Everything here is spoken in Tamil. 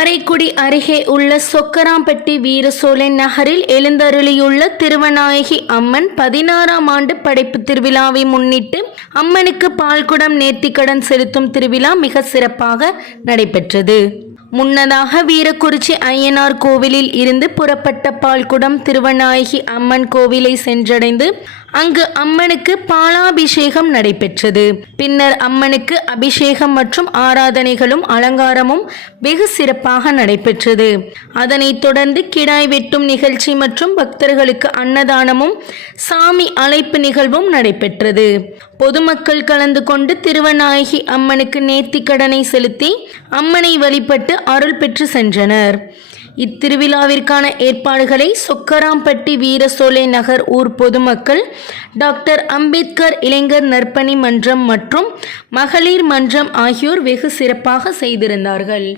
காரைக்குடி அருகே உள்ள சொக்கராம்பட்டி வீரசோலை நகரில் எழுந்தருளியுள்ள திருவநாயகி அம்மன் 16ஆம் ஆண்டு படைப்பு திருவிழாவை முன்னிட்டு அம்மனுக்கு பால்குடம் நேர்த்திக்கடன் செலுத்தும் திருவிழா மிக சிறப்பாக நடைபெற்றது. முன்னதாக வீரக்குறிச்சி ஐயனார் கோவிலில் இருந்து புறப்பட்ட பால்குடம் திருவநாயகி அம்மன் கோவிலை சென்றடைந்து அங்கு அம்மனுக்கு பாலாபிஷேகம் நடைபெற்றது. பின்னர் அம்மனுக்கு அபிஷேகம் மற்றும் ஆராதனைகளும் அலங்காரமும் வெகு சிறப்பாக நடைபெற்றது. அதனைத் தொடர்ந்து கிடாய் வெட்டும் நிகழ்ச்சி மற்றும் பக்தர்களுக்கு அன்னதானமும் சாமி அழைப்பு நிகழ்வும் நடைபெற்றது. பொதுமக்கள் கலந்து கொண்டு திருவநாயகி அம்மனுக்கு நேர்த்திக்கடனை செலுத்தி அம்மனை வழிபட்டு அருள் பெற்று சென்றனர். இத்திருவிழாவிற்கான ஏற்பாடுகளை சொக்கராம்பட்டி வீரசோலை நகர் ஊர் பொதுமக்கள், டாக்டர் அம்பேத்கர் இளைஞர் நற்பணி மன்றம் மற்றும் மகளிர் மன்றம் ஆகியோர் வெகு சிறப்பாக செய்திருந்தார்கள்.